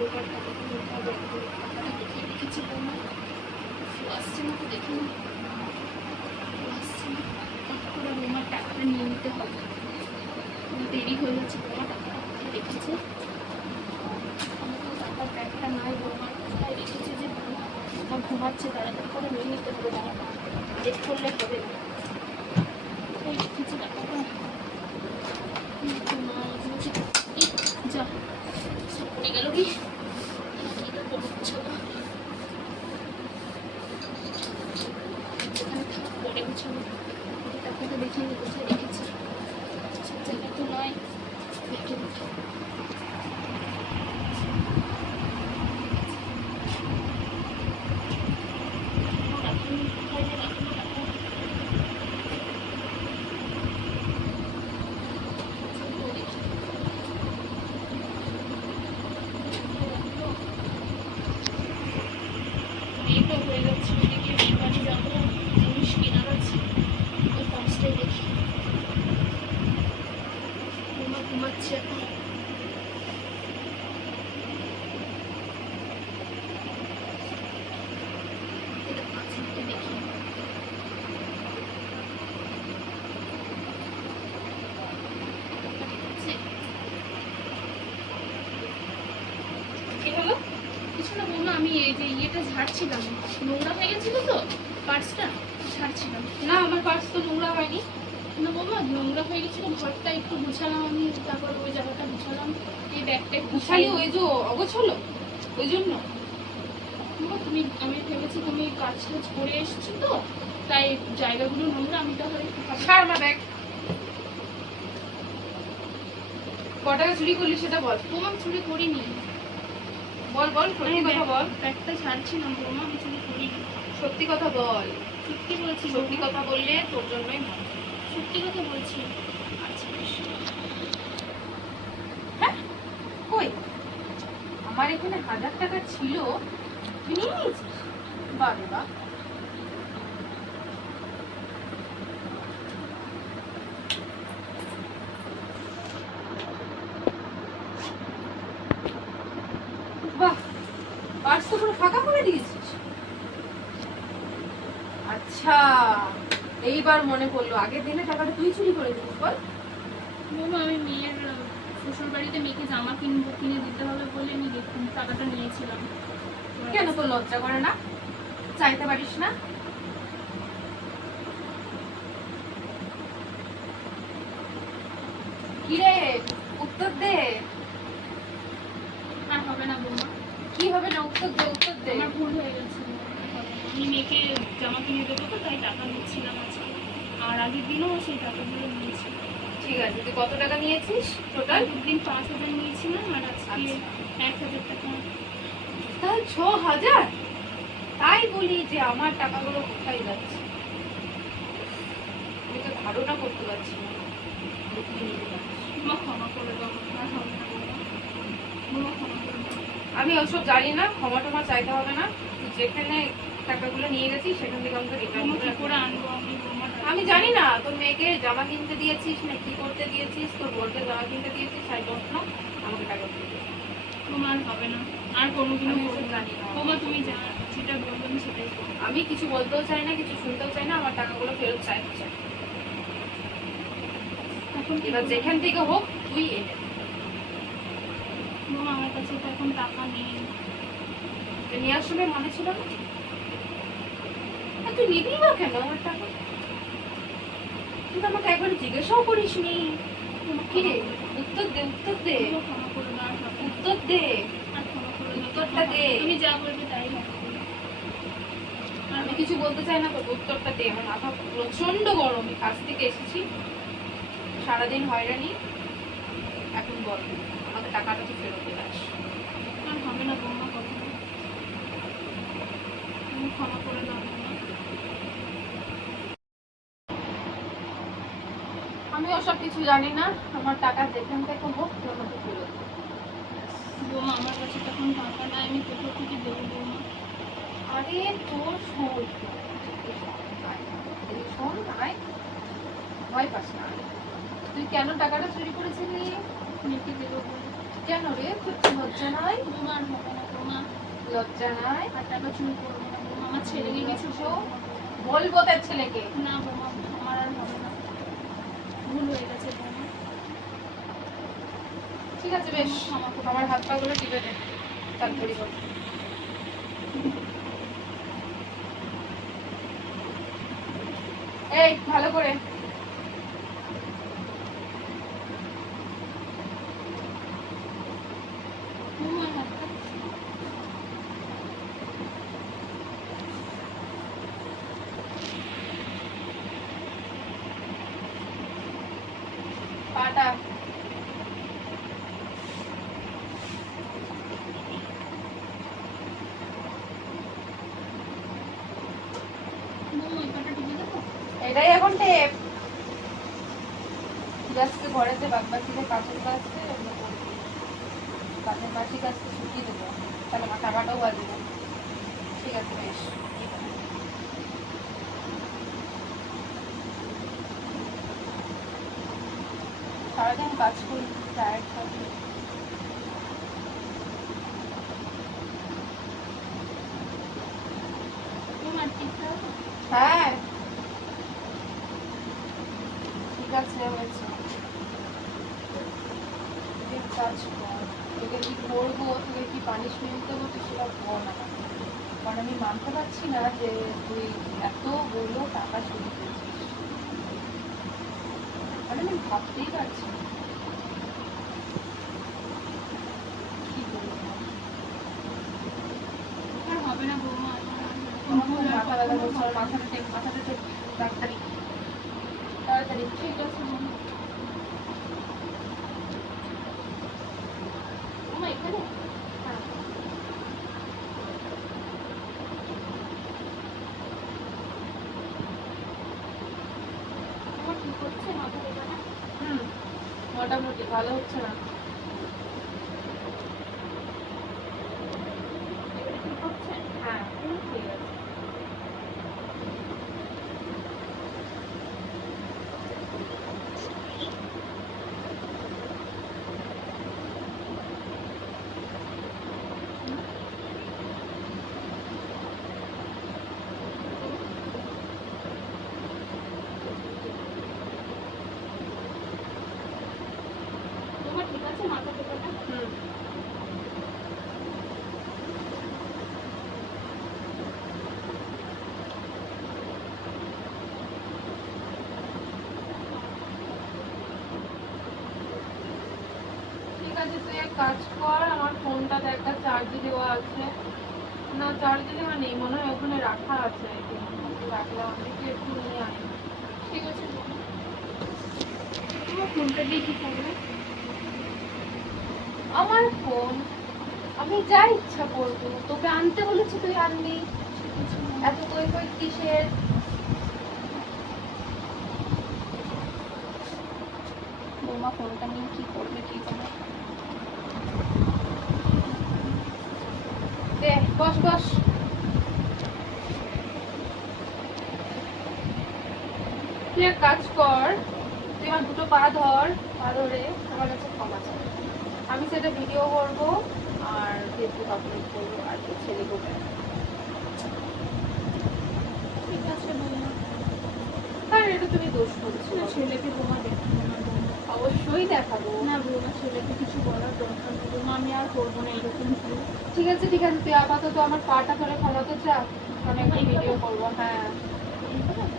বেকার টাকাটা নিতে হবে, টাকাটা দেখিয়ে রেখেছি বৌমা, আসছে না তো দেখিনি, আসছে না, করে বৌমার টাকাটা নিয়ে নিতে হবে, দেরি হয়ে যাচ্ছে। বৌমা টাকাটা কোথায় রেখেছে, টাকার ব্যাগটা নাই বৌমার, কোথায় রেখেছে যে বৌমা ঘুমাচ্ছে, তাড়াতাড়ি করে নিয়ে নিতে হবে, টাকাটা লেট করলে হবে না। কোথায় রেখেছে টাকাটা, যা পড়ে গেল কি করছো না, এখানে থাক পড়ে গেছো, টাকাটা দেখিয়ে নি কোথায় রেখেছি, সব জায়গা তো নয়, দেখে দেখে হয়ে যাচ্ছে, ওদিকে বিয়ে বাড়ি যাবো, জিনিস কেনার আছে, ওই পাঁচটায় দেখি ঘুমাচ্ছে এখন। কিছু না বৌমা, আমি এই যে ইয়েটা ঝাড়ছিলাম, নোংরা হয়ে গেছিল তো পার্সটা, ঝাড়ছিলাম। না আমার পার্স তো নোংরা হয়নি। না বৌমা নোংরা হয়ে গেছিল, ঘরটা একটু গুছালাম আমি, তারপর ওই জায়গাটা গুছালাম, এই ব্যাগটা গুছালি, ওই যে অগোছালো ওই জন্য। তুমি, আমি ভেবেছি তুমি কাজ টাজ করে এসছো তো, তাই জায়গাগুলো নোংরা, আমি তাহলে ছাড় আমার ব্যাগ। ক টাকা চুরি করলি সেটা বল। বৌমা চুরি করিনি, বল বল সত্যি কথা বল। ব্যাগটা ছাড়ছিলাম বৌমা, আমি চুরি করিনি, সত্যি কথা বল। সত্যি বলছি, সত্যি কথা বললে তোর জন্যই ভালো, সত্যি কথা বলছি। আচ্ছা হ্যাঁ কই আমার এখানে 1000 টাকা ছিল, তুই নিয়ে নিয়েছিস? বারে বা, বাহ পার্স তো পুরো ফাঁকা করে দিয়েছিস। আচ্ছা এইবার মনে পড়লো, আগের দিনে টাকাটা তুই চুরি করে দিস বল। বাবা আমি মেয়ের শ্বশুর বাড়িতে মেয়েকে জামা কিনবো, কিনে দিতে হবে বলে আমি টাকাটা নিয়েছিলাম। কেন তোর লজ্জা করে না, চাইতে পারিস না? কিরে উত্তর দে। আর হবে না বৌমা। কি হবে না, উত্তর দে, উত্তর দে। আমার ভুল হয়ে গেছে, আমি মেয়েকে জামা কিনে দেবো তো তাই টাকা নিচ্ছিলাম আজকে, আর আগের দিনও সেই টাকাগুলো নিয়েছি। ঠিক আছে, তুই কত টাকা নিয়েছিস টোটাল? দিন 5000 নিয়েছিলাম, আর আজকে 1000 টাকা, তাহলে 6000। তাই বলি যে আমার টাকাগুলো কোথায় যাচ্ছে, আমি তো ধারণা করতে পারছি না। ক্ষমা করে দাও, আমি ওসব জানি না, ক্ষমা টমা চাইতে হবে না, যেখানে টাকাগুলো নিয়ে গেছিস সেখান থেকে আমাকে রিটার্ন করে আনবো। আমি জানি না তোর মেয়েকে জামা কিনতে দিয়েছিস না কি করতে দিয়েছিস, তোর বোনকে জামা কিনতে দিয়েছিস, আই ডোন্ট নো, আমাকে টাকা দিয়ে দে। তোমার হবে না আর কোনোদিনও জানি না বাবা, তুমি যেটা বলবে আমি সেটাই করবো। আমি কিছু বলতেও চাই না, কিছু শুনতেও চাই না, আমার টাকাগুলো ফেরত চাইতে চাই। এখন এবার যেখান থেকে হোক তুই এনে মামা, আমার কাছে তো এখন টাকা নেই, নিয়ে আসলে মনে ছিল না, তুই নিবি না কেন আমার টাকা? তুই আমাকে একবার জিজ্ঞাসাও করিস নি। কি রে উত্তর দে, উত্তর দে, উত্তর দে, উত্তরটা দে। তুমি যা বলবে তাই হবে, আমি কিছু বলতে চাই না তো, উত্তরটা দে। আমার মাথা প্রচন্ড গরম, কাজ থেকে এসেছি, সারাদিন হয়রানি, এখন বল আমাকে টাকাটা তো ফেরত দিয়ে আস। আর হবে না বৌমা, কথা তুমি ক্ষমা করে দাও। আমি ওসব কিছু জানি না, আমার টাকা যেখান থেকে হোক আমাকে ফেরত দে। বৌমা আমার কাছে তখন টাকা নাই, আমি কোথা থেকে দেবো বৌমা? আরে তোর শোন, শোন নাই, ভয় পাস না। তুই কেন টাকাটা চুরি করেছিলি? মেয়েকে দেবো বলে। কেন রে, তোর লজ্জা না? নাই? বৌমা আর হবে না বৌমা, লজ্জা নাই? আর টাকা চুরি করবো না বৌমা, আমার ছেলেকে কিছু বলবো তার ছেলেকে। না বৌমা, আমার আর হবে না, ভুল হয়ে গেছে বৌমা। ঠিক আছে বেশ, আমার হাত পা গুলো টিপে দে, তারপরে বল। এই ভালো করে বৌমা হাতটা পাটা বৌমা ওই পাটা টিপে দেবো। এটাই এখন টেপ। আজকে ঘরে যে বাদবাকিতে কাঁচের কাছে কাঁচের বাসি কাজটা শুকিয়ে দেবো, তাহলে আমার টাকাটাও বাজবে। ঠিক আছে বেশ। সারাদিন কাজ করি, টায়ার্ড থাকি। বৌমা আর টিপতে হবে? হ্যাঁ ঠিক আছে হয়েছে। তুই কাজ কর, তোকে কি করবো, তোকে কি পানিশমেন্ট দেবো তুই সেটা বল আমাকে। কারণ আমি মানতে পারছি না যে তুই এতগুলো টাকা চুরি করেছিস, মানে আমি ভাবতেই পারছি না কি বলবো। আর হবে না বৌমা, আমার আর আমার ভুল আর মাথা ব্যথা কখনো করছে, হবে না। মাথাটা টেক তাড়াতাড়ি তাড়াতাড়ি। ঠিক আছে বৌমা। বৌমা এখানে? হ্যাঁ বৌমা ঠিক হচ্ছে মাথা ব্যথাটা? মোটামুটি ভালো হচ্ছে না। এবারে ঠিক হচ্ছে? হ্যাঁ ঠিক আছে। বৌমা ঠিক আছে মাথা ব্যথাটা? ঠিক আছে তুই এক কাজ কর, আমার ফোনটা একটা চার্জে দেওয়া আছে। না চার্জে দেওয়া নেই মনে হয়, ওখানে রাখা আছে। রাখলাম, আমি কি একটু নিয়ে আয়। ঠিক আছে বৌমা। তোমার ফোনটা দিয়ে কি করবে? আমার ফোন আমি যা ইচ্ছা করবো, তোকে আনতে বলেছি তুই আনবি, ঠিক আছে বৌমা। এত কই কই কিসের? বৌমা ফোনটা নিয়ে কি করবে কি জানে। দে বস বস। তুই এক কাজ কর, তুই আমার দুটো পা ধর, পা ধরে আমার কাছে ক্ষমা চাই। আমি সেটা ভিডিও করবো আর ফেসবুক আপলোড করবো, আর তোর ছেলে করবে। ঠিক আছে বৌমা। হ্যাঁ এটা তুমি দোষ করছো। না ছেলেকে বৌমা দেখাবো না বৌমা। অবশ্যই দেখাবো। না বৌমা ছেলেকে কিছু বলার দরকার নেই বৌমা, আমি আর করবো না এরকম ভুল। ঠিক আছে তুই আপাতত আমার পাটা ধরে ক্ষমা তো চা, আমি একটা ভিডিও করবো। হ্যাঁ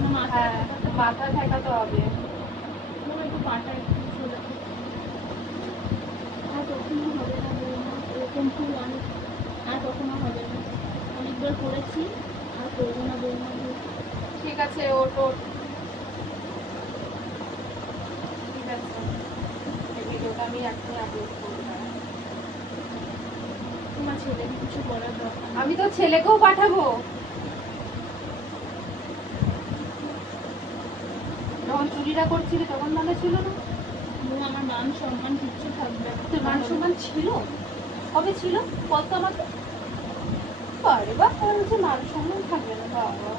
না মাথা হ্যাঁ মাথা ঠেকাতে হবে। বৌমা একটু পাটা একটু সোজা করো। আর কখনো হবে না বৌমা, এরকম ভুল অনেক আর কখনো হবে না। অনেকবার করেছি, আর করবো না বৌমা ভুল। ঠিক আছে ওট ওট। ঠিক আছে এই ভিডিওটা আমি এখনই আপলোড করবো। তোমার ছেলেকে কিছু বলার দরকার নেই। আমি তো ছেলেকেও পাঠাবো, যখন চুরিটা করছিলি তখন মনে ছিল না? বৌমা আমার মান সম্মান কিচ্ছু থাকবে না। তোর মান সম্মান ছিল? কবে ছিল বলতো আমাকে? বারে বা তোর যে মান সম্মান থাকবে না বাবা।